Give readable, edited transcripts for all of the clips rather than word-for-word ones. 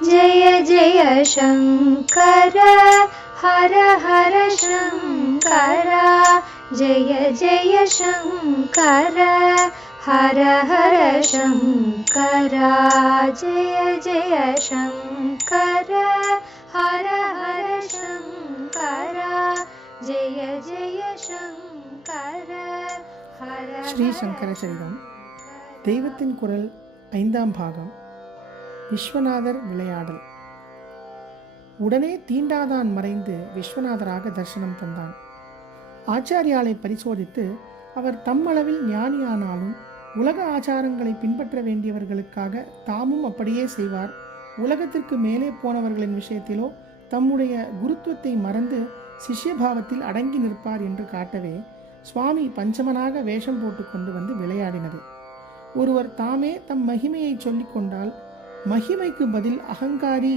जय जय शङ्कर हर हर शङ्कर जय जय शङ्कर हर हर शङ्कर जय जय शङ्कर हर हर शङ्कर जय जय शङ्कर हर ஸ்ரீ சங்கர சரிதம் தெய்வத்தின் குரல் 5ஆம் பாகம். விஸ்வநாதர் விளையாடல். உடனே தீண்டாதான் மறைந்து விஸ்வநாதராக தரிசனம் தந்தான். ஆச்சாரியாலை பரிசோதித்து அவர் தம்மளவில் ஞானியானாலும் உலக ஆச்சாரங்களை பின்பற்ற வேண்டியவர்களுக்காக தாமும் அப்படியே செய்வார். உலகத்திற்கு மேலே போனவர்களின் விஷயத்திலோ தம்முடைய குருத்துவத்தை மறந்து சிஷ்யபாவத்தில் அடங்கி நிற்பார் என்று காட்டவே சுவாமி பஞ்சமனாக வேஷம் போட்டு கொண்டு வந்து விளையாடினது. ஒருவர் தாமே தம் மகிமையை சொல்லிக் கொண்டால் மகிமைக்கு பதில் அகங்காரி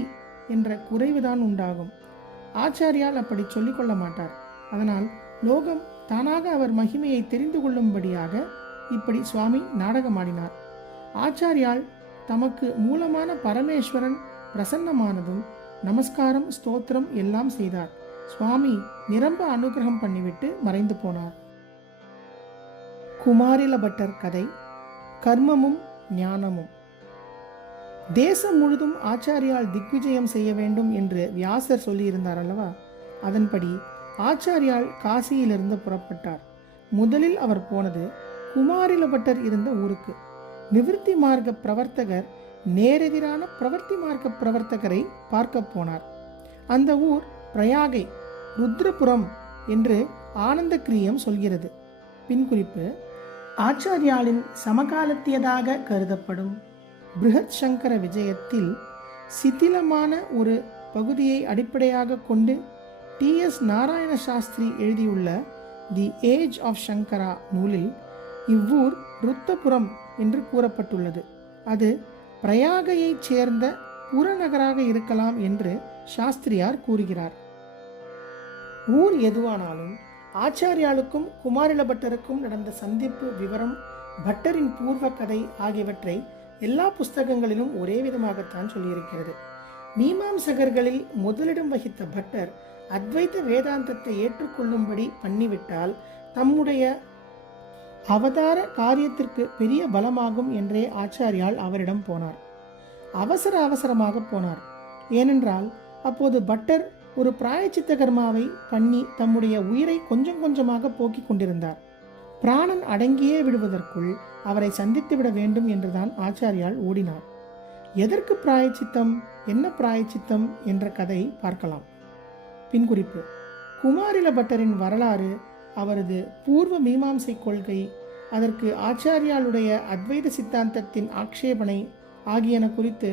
என்ற குறைவுதான் உண்டாகும். ஆச்சாரியால் அப்படி சொல்லிக்கொள்ள மாட்டார். அதனால் லோகம் தானாக அவர் மகிமையை தெரிந்து கொள்ளும்படியாக இப்படி சுவாமி நாடகமாடினார். ஆச்சாரியால் தமக்கு மூலமான பரமேஸ்வரன் பிரசன்னமானதும் நமஸ்காரம் ஸ்தோத்திரம் எல்லாம் செய்தார். சுவாமி நிரம்ப அனுகிரகம் பண்ணிவிட்டு மறைந்து போனார். குமாரில பட்டர் கதை. கர்மமும் ஞானமும். தேசம் முழுதும் ஆச்சாரியால் திக்விஜயம் செய்ய வேண்டும் என்று வியாசர் சொல்லியிருந்தார் அல்லவா? அதன்படி ஆச்சாரியால் காசியிலிருந்து புறப்பட்டார். முதலில் அவர் போனது குமாரில பட்டர் இருந்த ஊருக்கு. நிவிருத்தி மார்க்க பிரவர்த்தகர் நேரெதிரான பிரவர்த்தி மார்க்க பிரவர்த்தகரை பார்க்க போனார். அந்த ஊர் பிரயாகை ருத்ரபுரம் என்று ஆனந்த கிரியம் சொல்கிறது. பின்குறிப்பு: ஆச்சாரியாலின் சமகாலத்தியதாக கருதப்படும் பிருஹத் சங்கர விஜயத்தில் சிதிலமான ஒரு பகுதியை அடிப்படையாக கொண்டு டி.எஸ். நாராயண சாஸ்திரி எழுதியுள்ள தி ஏஜ் ஆஃப் சங்கரா நூலில் இவ்வூர் ருத்தபுரம் என்று கூறப்பட்டுள்ளது. அது பிரயாகையைச் சேர்ந்த புறநகராக இருக்கலாம் என்று சாஸ்திரியார் கூறுகிறார். ஊர் எதுவானாலும் ஆச்சாரியாளுக்கும் குமாரில பட்டருக்கும் நடந்த சந்திப்பு விவரம், பட்டரின் பூர்வ கதை ஆகியவற்றை எல்லா புஸ்தகங்களிலும் ஒரே விதமாகத்தான் சொல்லியிருக்கிறது. மீமாம்சகர்களில் முதலிடம் வகித்த பட்டர் அத்வைத வேதாந்தத்தை ஏற்றுக்கொள்ளும்படி பண்ணிவிட்டால் தம்முடைய அவதார காரியத்திற்கு பெரிய பலமாகும் என்றே ஆச்சாரியால் அவரிடம் போனார். அவசரமாக போனார். ஏனென்றால் அப்போது பட்டர் ஒரு பிராயச்சித்த கர்மாவை பண்ணி தம்முடைய உயிரை கொஞ்சம் கொஞ்சமாக போக்கிக் கொண்டிருந்தார். பிராணன் அடங்கியே விடுவதற்குள் அவரை சந்தித்து விட வேண்டும் என்றுதான் ஆச்சாரியால் ஓடினார். எதற்கு பிராயச்சித்தம், என்ன பிராயச்சித்தம் என்ற கதை பார்க்கலாம். பின்குறிப்பு: குமாரில பட்டரின் வரலாறு, அவரது பூர்வ மீமாம்சை கொள்கை, அதற்கு ஆச்சாரியாளுடைய அத்வைத சித்தாந்தத்தின் ஆக்ஷேபனை ஆகியன குறித்து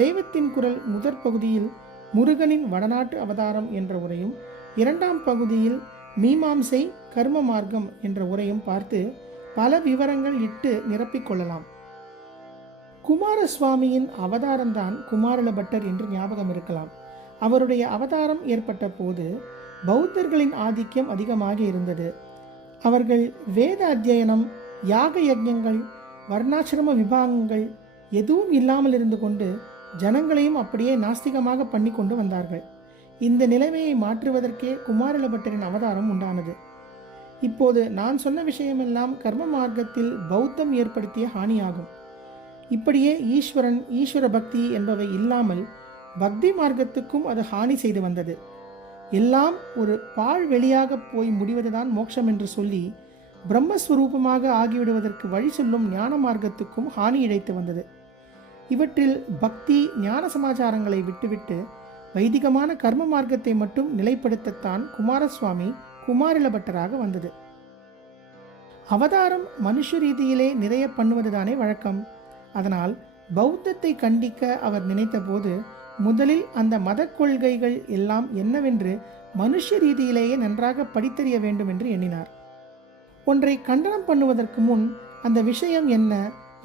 தெய்வத்தின் குரல் முதற் பகுதியில் முருகனின் வடநாட்டு அவதாரம் என்ற உரையும், 2ஆம் பகுதியில் மீமாம்சை கர்ம மார்க்கம் என்ற உரையும் பார்த்து பல விவரங்கள் இட்டு நிரப்பிக்கொள்ளலாம். குமாரசுவாமியின் அவதாரம்தான் குமாரில பட்டர் என்று ஞாபகம் இருக்கலாம். அவருடைய அவதாரம் ஏற்பட்ட போது பௌத்தர்களின் ஆதிக்கம் அதிகமாக இருந்தது. அவர்கள் வேத அத்தியனம், யாக யஜ்ஞங்கள், வர்ணாசிரம விபாகங்கள் எதுவும் இல்லாமல் இருந்து கொண்டு ஜனங்களையும் அப்படியே நாஸ்திகமாக பண்ணி கொண்டு வந்தார்கள். இந்த நிலைமையை மாற்றுவதற்கே குமாரில பட்டரின் அவதாரம் உண்டானது. இப்போது நான் சொன்ன விஷயமெல்லாம் கர்ம மார்க்கத்தில் பௌத்தம் ஏற்படுத்திய ஹானியாகும். இப்படியே ஈஸ்வரன், ஈஸ்வர பக்தி என்பவை இல்லாமல் பக்தி மார்க்கத்துக்கும் அது ஹானி செய்து வந்தது. எல்லாம் ஒரு பாழ் வெளியாக போய் முடிவதுதான் மோட்சம் என்று சொல்லி பிரம்மஸ்வரூபமாக ஆகிவிடுவதற்கு வழி சொல்லும் ஞான மார்க்கத்துக்கும் ஹானி இழைத்து வந்தது. இவற்றில் பக்தி ஞான சமாச்சாரங்களை விட்டுவிட்டு வைதிகமான கர்ம மார்க்கத்தை மட்டும் நிலைப்படுத்தத்தான் குமாரசுவாமி குமாரில பட்டராக வந்தது. அவதாரம் மனுஷ ரீதியிலே நிறைய பண்ணுவதுதானே வழக்கம். அதனால் பௌத்தத்தை கண்டிக்க அவர் நினைத்த போது முதலில் அந்த மத கொள்கைகள் எல்லாம் என்னவென்று மனுஷ ரீதியிலேயே நன்றாக படித்தறிய வேண்டும் என்று எண்ணினார். ஒன்றை கண்டனம் பண்ணுவதற்கு முன் அந்த விஷயம் என்ன,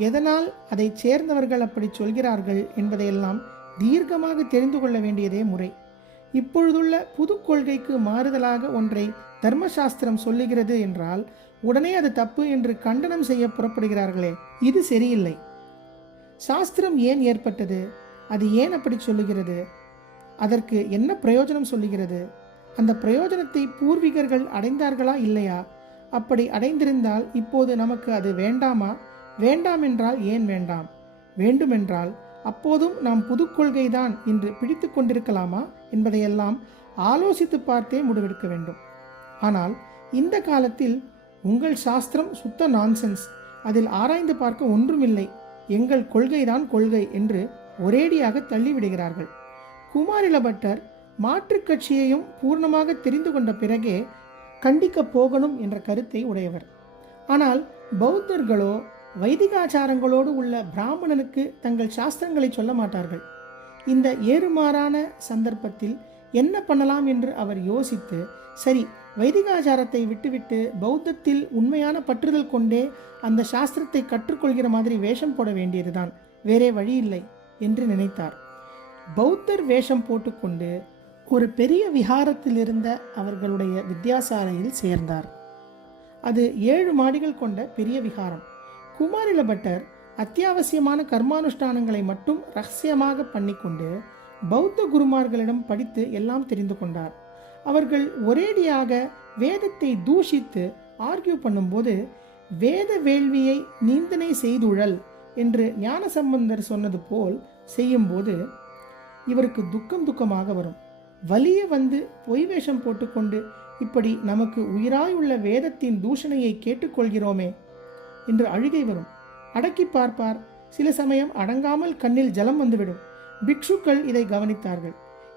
எதனால் அதை சேர்ந்தவர்கள் அப்படி சொல்கிறார்கள் என்பதையெல்லாம் தீர்க்கமாக தெரிந்து கொள்ள வேண்டியதே முறை. இப்பொழுதுள்ள புது கொள்கைக்கு மாறுதலாக ஒன்றை தர்மசாஸ்திரம் சொல்லுகிறது என்றால் உடனே அது தப்பு என்று கண்டனம் செய்ய புறப்படுகிறார்களே, இது சரியில்லை. சாஸ்திரம் ஏன் ஏற்பட்டது, அது ஏன் அப்படி சொல்லுகிறது? அதற்கு என்ன பிரயோஜனம் சொல்லுகிறது? அந்த பிரயோஜனத்தை பூர்வீகர்கள் அடைந்தார்களா இல்லையா? அப்படி அடைந்திருந்தால் இப்போது நமக்கு அது வேண்டாமா? வேண்டாம் என்றால் ஏன் வேண்டாம்? வேண்டுமென்றால் அப்போதும் நாம் புது கொள்கைதான் என்று பிடித்து கொண்டிருக்கலாமா என்பதையெல்லாம் ஆலோசித்து பார்த்தே முடிவெடுக்க வேண்டும். ஆனால் இந்த காலத்தில் உங்கள் சாஸ்திரம் சுத்த நான்சென்ஸ், அதில் ஆராய்ந்து பார்க்க ஒன்றுமில்லை, எங்கள் கொள்கைதான் கொள்கை என்று ஒரேடியாக தள்ளிவிடுகிறார்கள். குமாரில பட்டர் மாற்றுக் கட்சியையும் பூர்ணமாக தெரிந்து கொண்ட பிறகே கண்டிக்கப் போகணும் என்ற கருத்தை உடையவர். ஆனால் பௌத்தர்களோ வைதிகாச்சாரங்களோடு உள்ள பிராமணனுக்கு தங்கள் சாஸ்திரங்களை சொல்ல மாட்டார்கள். இந்த ஏறுமாறான சந்தர்ப்பத்தில் என்ன பண்ணலாம் என்று அவர் யோசித்து, சரி, வைதிகாச்சாரத்தை விட்டுவிட்டு பௌத்தத்தில் உண்மையான பற்றுதல் கொண்டே அந்த சாஸ்திரத்தை கற்றுக்கொள்கிற மாதிரி வேஷம் போட வேண்டியதுதான், வேறே வழி இல்லை என்று நினைத்தார். பௌத்தர் வேஷம் போட்டுக்கொண்டு ஒரு பெரிய விஹாரத்தில் இருந்த அவர்களுடைய வித்யாசாலையில் சேர்ந்தார். அது 7 மாடிகள் கொண்ட பெரிய விஹாரம். குமாரில பட்டர் அத்தியாவசியமான கர்மானுஷ்டானங்களை மட்டும் ரகசியமாக பண்ணிக்கொண்டு பௌத்த குருமார்களிடம் படித்து எல்லாம் தெரிந்து கொண்டார். அவர்கள் ஒரேடியாக வேதத்தை தூஷித்து ஆர்கியூ பண்ணும்போது, வேத வேள்வியை நீந்தனை செய்துழல் என்று ஞானசம்பந்தர் சொன்னது போல் செய்யும்போது இவருக்கு துக்கமாக வரும். வலிய வந்து பொய் வேஷம் போட்டுக்கொண்டு இப்படி நமக்கு உயிராயுள்ள வேதத்தின் தூஷணையை கேட்டுக்கொள்கிறோமே என்று அழுகை வரும். அடக்கி பார்ப்பார். சில சமயம் அடங்காமல் கண்ணில் ஜலம் வந்துவிடும். பிக்ஷுக்கள் இதை கவனித்தார்கள்.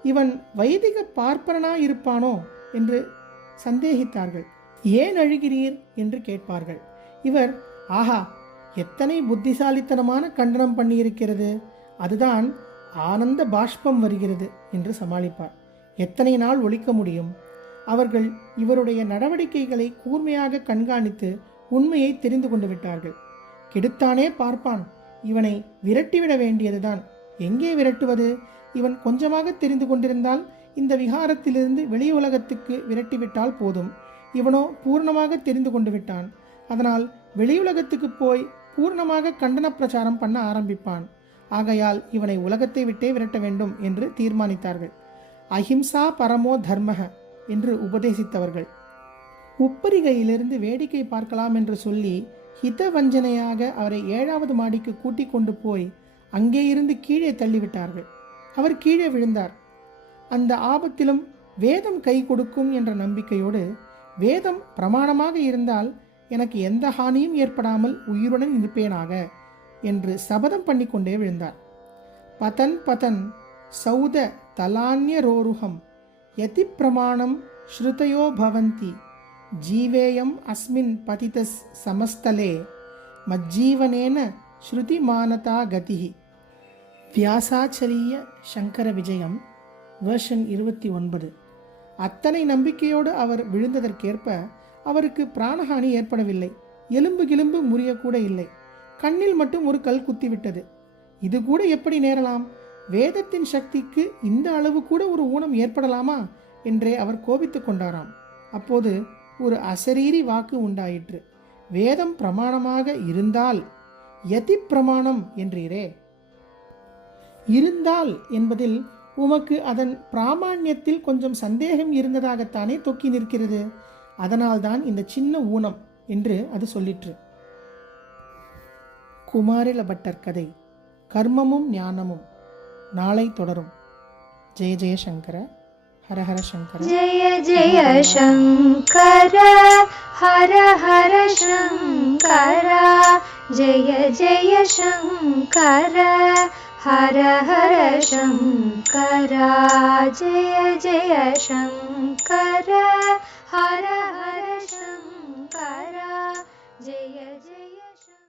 இவன் வைதிக பார்ப்பரனாயிருப்பானோ என்று சந்தேகித்தார்கள். ஏன் அழுகிறீர் என்று கேட்பார்கள். இவர், ஆஹா, எத்தனை புத்திசாலித்தனமான கண்டனம் பண்ணியிருக்கிறது, அதுதான் ஆனந்த பாஷ்பம் வருகிறது என்று சமாளிப்பார். எத்தனை நாள் ஒழிக்க முடியும்? அவர்கள் இவருடைய நடவடிக்கைகளை கூர்மையாக கண்காணித்து உண்மையை தெரிந்து கொண்டு விட்டார்கள். கெடுத்தானே பார்ப்பான், இவனை விரட்டிவிட வேண்டியதுதான். எங்கே விரட்டுவது? இவன் கொஞ்சமாக தெரிந்து கொண்டிருந்தால் இந்த விகாரத்திலிருந்து வெளி உலகத்துக்கு விரட்டிவிட்டால் போதும். இவனோ பூர்ணமாக தெரிந்து கொண்டு விட்டான். அதனால் வெளியுலகத்துக்கு போய் பூர்ணமாக கண்டன பிரச்சாரம் பண்ண ஆரம்பிப்பான். ஆகையால் இவனை உலகத்தை விட்டே விரட்ட வேண்டும் என்று தீர்மானித்தார்கள். அஹிம்சா பரமோ தர்மக என்று உபதேசித்தவர்கள். உப்பரிகையிலிருந்து வேடிக்கை பார்க்கலாம் என்று சொல்லி ஹித வஞ்சனையாக அவரை 7வது மாடிக்கு கூட்டிக் கொண்டு போய் அங்கே இருந்து கீழே தள்ளிவிட்டார்கள். அவர் கீழே விழுந்தார். அந்த ஆபத்திலும் வேதம் கை கொடுக்கும் என்ற நம்பிக்கையோடு, வேதம் பிரமாணமாக இருந்தால் எனக்கு எந்த ஹானியும் ஏற்படாமல் உயிருடன் இருப்பேனாக என்று சபதம் பண்ணிக்கொண்டே விழுந்தார். பதன் பதன் சௌத தலான்யரோருகம் யதி பிரமாணம் ஸ்ருதயோ பவந்தி ஜீவேயம் அஸ்மின் பதிதஸ் சமஸ்தலே மஜ்ஜீவனேன ஸ்ருதி மானதா கதிஹி. வியாசாச்சரிய சங்கர விஜயம் வெர்ஷன் 29. அத்தனை நம்பிக்கையோடு அவர் விழுந்ததற்கேற்ப அவருக்கு பிராணஹானி ஏற்படவில்லை. எலும்பு கிளும்பு முறியக்கூட இல்லை. கண்ணில் மட்டும் ஒரு கல் குத்திவிட்டது. இது கூட எப்படி நேரலாம்? வேதத்தின் சக்திக்கு இந்த அளவு கூட ஒரு ஊனம் ஏற்படலாமா என்றே அவர் கோபித்துக் கொண்டாராம். அப்போது ஒரு அசரீரி வாக்கு உண்டாயிற்று. வேதம் பிரமாணமாக இருந்தால் யதி பிரமாணம் என்றீரே. இருந்தால் என்பதில் உமக்கு அதன் பிராமாண்யத்தில் கொஞ்சம் சந்தேகம் இருந்ததாகத்தானே தொக்கி நிற்கிறது. அதனால்தான் இந்த சின்ன ஊனம் என்று அது சொல்லிற்று. குமாரில பட்டர் கதை கர்மமும் ஞானமும் நாளை தொடரும். ஜெய ஜெய சங்கர, ஹர ஹர சங்கர. ஜெய ஜெய சங்கர, ஹர ஹர சங்கர. ஜெய ஜெய சங்கர, ஹர ஹர சங்கர. ஜெய ஜெய சங்கர, ஹர ஹர சங்கர. ஜெய ஜெய சங்கர.